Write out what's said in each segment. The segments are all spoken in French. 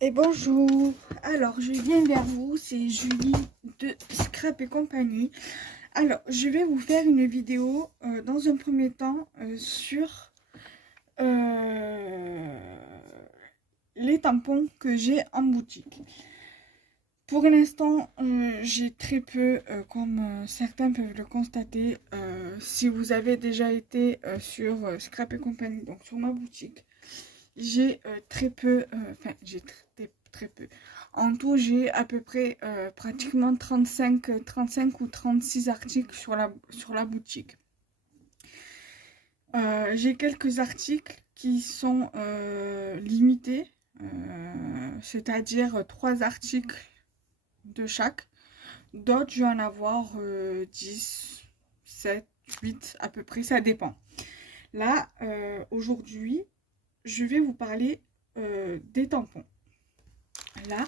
Et bonjour, alors je viens vers vous, c'est Julie de Scrap et compagnie. Alors je vais vous faire une vidéo dans un premier temps sur euh, les tampons que j'ai en boutique. Pour l'instant, j'ai très peu, comme certains peuvent le constater, si vous avez déjà été sur Scrap et compagnie, donc sur ma boutique. J'ai très peu, enfin j'ai très peu. En tout, j'ai à peu près pratiquement 35 ou 36 articles sur la boutique. J'ai quelques articles qui sont limités, c'est-à-dire 3 articles de chaque. D'autres, je vais en avoir 10, 7, 8 à peu près, ça dépend. Là, aujourd'hui, je vais vous parler des tampons. Là,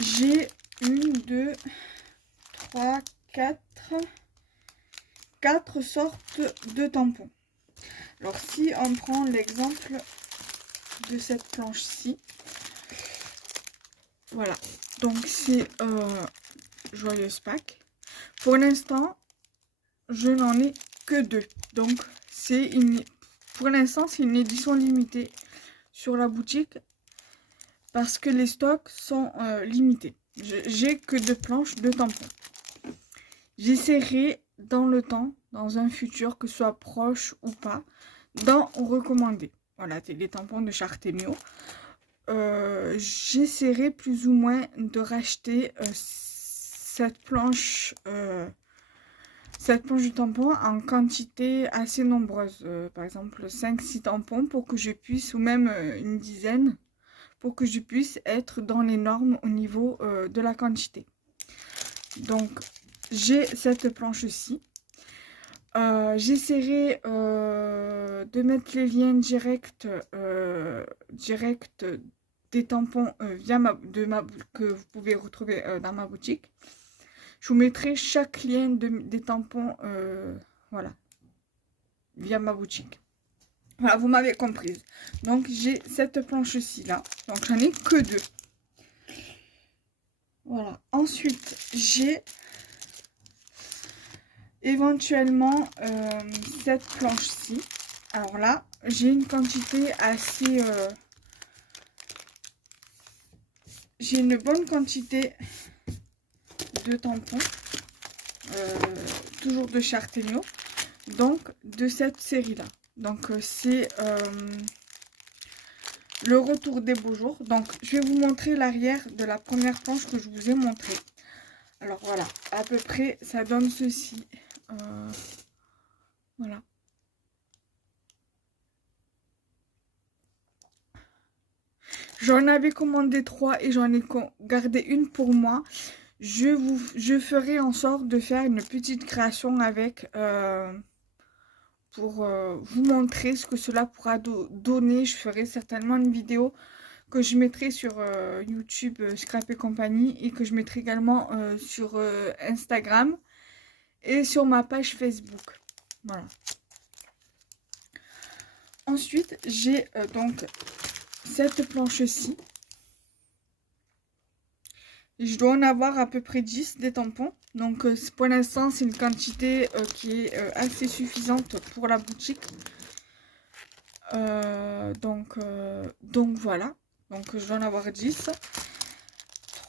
j'ai 1, 2, 3, 4 sortes de tampons. Alors, si on prend l'exemple de cette planche-ci, voilà. Donc, c'est Joyeuse Pâques. Pour l'instant, je n'en ai que 2. Donc, pour l'instant, c'est une édition limitée sur la boutique parce que les stocks sont limités. J'ai que 2 planches de tampons. J'essaierai dans le temps, dans un futur, que ce soit proche ou pas, d'en recommander. Voilà, les tampons de Chartemio. J'essaierai plus ou moins de racheter cette planche de tampons en quantité assez nombreuse. Par exemple, 5-6 tampons pour que je puisse, ou même une dizaine, pour que je puisse être dans les normes au niveau de la quantité. Donc, j'ai cette planche-ci. J'essaierai de mettre les liens directs des tampons que vous pouvez retrouver dans ma boutique. Je vous mettrai chaque lien des tampons voilà, via ma boutique. Voilà, vous m'avez comprise. Donc, j'ai cette planche-ci là. Donc, j'en ai que 2. Voilà. Ensuite, j'ai éventuellement cette planche-ci. Alors là, j'ai une quantité assez... j'ai une bonne quantité de tampons. Toujours de Chartemio. Donc, de cette série-là. Donc, c'est le retour des beaux jours. Donc, je vais vous montrer l'arrière de la première planche que je vous ai montrée. Alors, voilà. À peu près, ça donne ceci. Voilà. J'en avais commandé 3 et j'en ai gardé une pour moi. Je ferai en sorte de faire une petite création avec pour vous montrer ce que cela pourra donner. Je ferai certainement une vidéo que je mettrai sur YouTube Scrap et compagnie et que je mettrai également sur Instagram et sur ma page Facebook. Voilà. Ensuite, j'ai donc cette planche-ci. Je dois en avoir à peu près 10 des tampons. Donc pour l'instant, c'est une quantité qui est assez suffisante pour la boutique. Donc voilà. Donc je dois en avoir 10.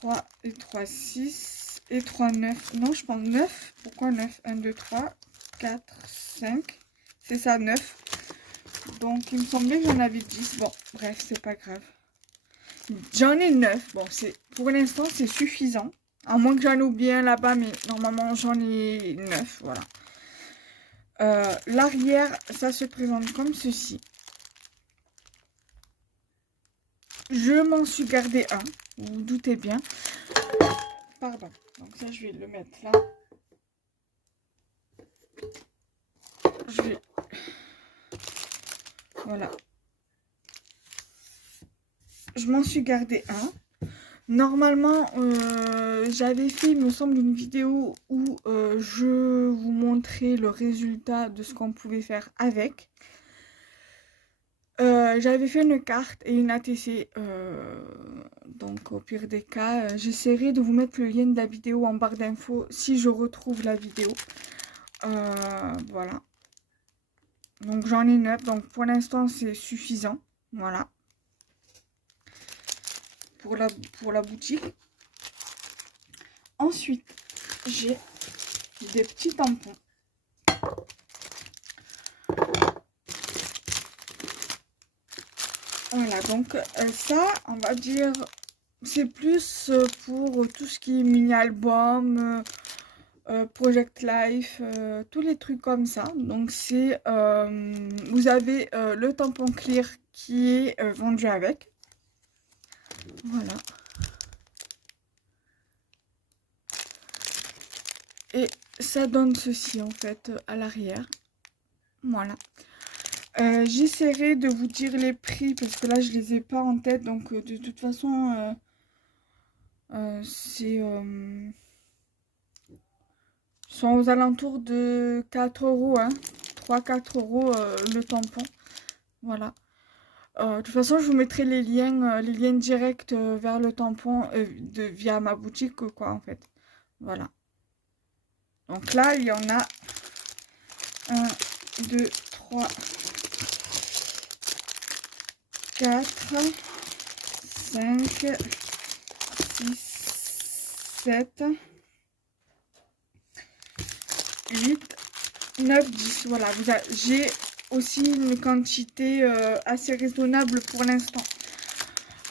3 et 3, 6 et 3, 9. Non, je pense 9. Pourquoi 9? 1, 2, 3, 4, 5. C'est ça, 9. Donc il me semblait que j'en avais 10. Bon, bref, c'est pas grave. J'en ai 9. Bon, pour l'instant, c'est suffisant. À moins que j'en ai oublié un là-bas, mais normalement, j'en ai 9. Voilà. L'arrière, ça se présente comme ceci. Je m'en suis gardé un. Vous vous doutez bien. Pardon. Donc ça, je vais le mettre là. Je vais... Voilà. Je m'en suis gardé un. Normalement, j'avais fait, il me semble, une vidéo où je vous montrais le résultat de ce qu'on pouvait faire avec. J'avais fait une carte et une ATC. Donc au pire des cas, j'essaierai de vous mettre le lien de la vidéo en barre d'infos si je retrouve la vidéo. Voilà. Donc j'en ai 9. Donc pour l'instant c'est suffisant. Voilà. Pour la boutique. Ensuite, j'ai des petits tampons. Voilà, donc ça, on va dire, c'est plus pour tout ce qui est mini-album, Project Life, tous les trucs comme ça. Donc c'est, vous avez le tampon clear qui est vendu avec. Voilà. Et ça donne ceci en fait à l'arrière. Voilà. J'essaierai de vous dire les prix parce que là je les ai pas en tête. Donc de toute façon c'est sont aux alentours de 4 euros, hein. 3-4 euros le tampon. Voilà. De toute façon, je vous mettrai les liens directs vers le tampon via ma boutique, quoi, en fait. Voilà. Donc là, il y en a 1, 2, 3, 4, 5, 6, 7, 8, 9, 10. Voilà, j'ai aussi une quantité assez raisonnable pour l'instant.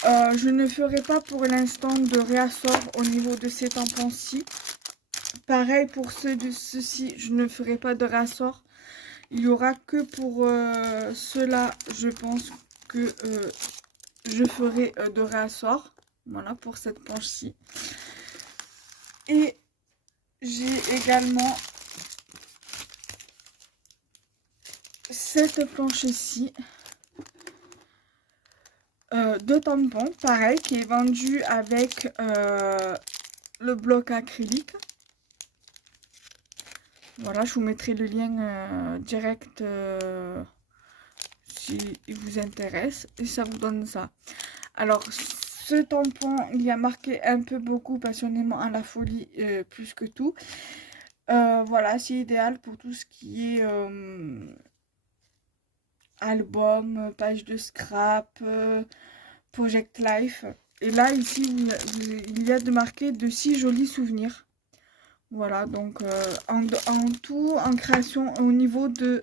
Je ne ferai pas pour l'instant de réassort au niveau de ces tampons-ci. Pareil pour ceux-ci, je ne ferai pas de réassort. Il y aura que pour ceux-là, je pense que je ferai de réassort. Voilà pour cette planche-ci. Et j'ai également cette planche-ci de tampons, pareil, qui est vendue avec le bloc acrylique. Voilà, je vous mettrai le lien direct si il vous intéresse. Et ça vous donne ça. Alors, ce tampon, il y a marqué un peu beaucoup passionnément à la folie, plus que tout. Voilà, c'est idéal pour tout ce qui est album, page de scrap, Project Life. Et là, ici, il y a de marqué de si jolis souvenirs. Voilà, donc en tout, en création, au niveau de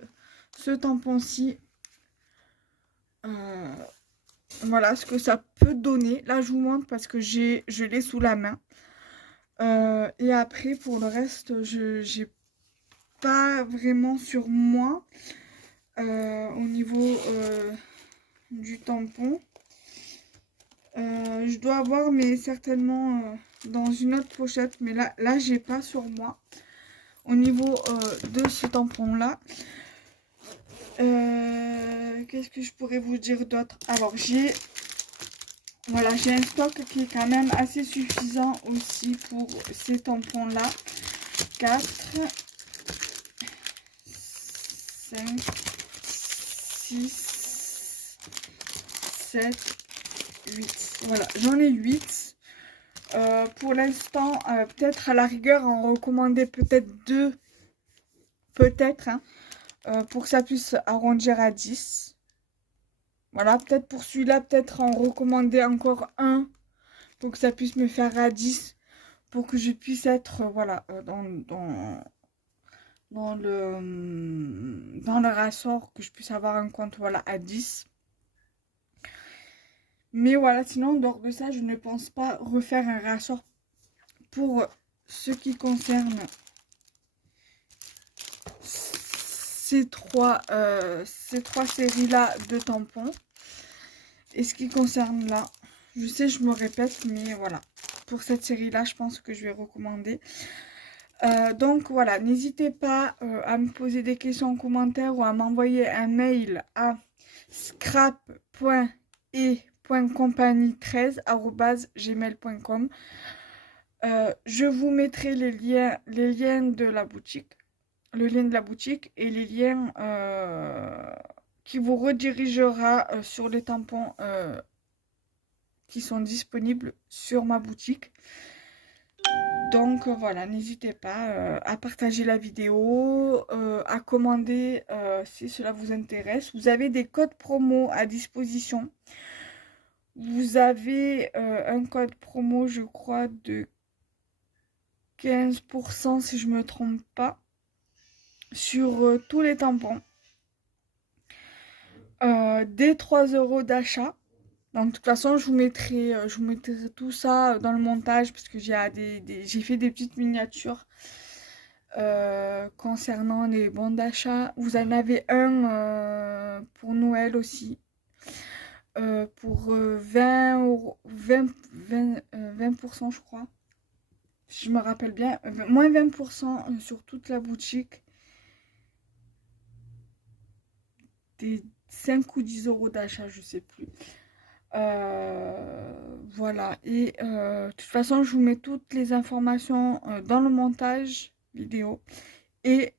ce tampon-ci, voilà ce que ça peut donner. Là, je vous montre parce que je l'ai sous la main. Et après, pour le reste, je n'ai pas vraiment sur moi au niveau du tampon. Je dois avoir, mais certainement dans une autre pochette. Mais là j'ai pas sur moi. Au niveau de ce tampon-là. Qu'est-ce que je pourrais vous dire d'autre? Alors, voilà, j'ai un stock qui est quand même assez suffisant aussi pour ces tampons-là. 4, 5, 6, 7, 8. Voilà, j'en ai 8. Pour l'instant, peut-être à la rigueur, en recommander peut-être 2. Peut-être, hein, pour que ça puisse arrondir à 10. Voilà, peut-être pour celui-là, peut-être en recommander encore un pour que ça puisse me faire à 10. Pour que je puisse être, voilà, dans le rassort, que je puisse avoir un compte, voilà, à 10. Mais voilà, sinon, en dehors de ça, je ne pense pas refaire un rassort pour ce qui concerne ces trois séries-là de tampons. Et ce qui concerne là, je sais, je me répète, mais voilà. Pour cette série-là, je pense que je vais recommander. Donc voilà, n'hésitez pas à me poser des questions en commentaire ou à m'envoyer un mail à scrap.e.compagnie13@gmail.com. Je vous mettrai les liens de la boutique, le lien de la boutique et les liens qui vous redirigera sur les tampons qui sont disponibles sur ma boutique. Donc voilà, n'hésitez pas à partager la vidéo, à commander si cela vous intéresse. Vous avez des codes promo à disposition. Vous avez un code promo, je crois, de 15% si je ne me trompe pas, sur tous les tampons. Dès 3 € d'achat. Donc, de toute façon, je vous mettrai tout ça dans le montage parce que j'ai fait des petites miniatures concernant les bons d'achat. Vous en avez un pour Noël aussi. Pour 20%, je crois. Si je me rappelle bien. Moins 20% sur toute la boutique. Des 5 ou 10 € d'achat, je sais plus. Voilà, et de toute façon je vous mets toutes les informations dans le montage vidéo et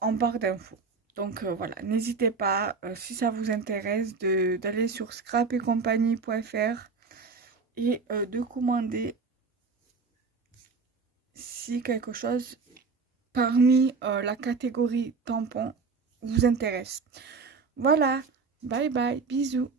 en barre d'infos. Donc voilà, n'hésitez pas si ça vous intéresse d'aller sur scrapetcompagnie.fr et de commander si quelque chose parmi la catégorie tampon vous intéresse. Voilà, bye bye, bisous.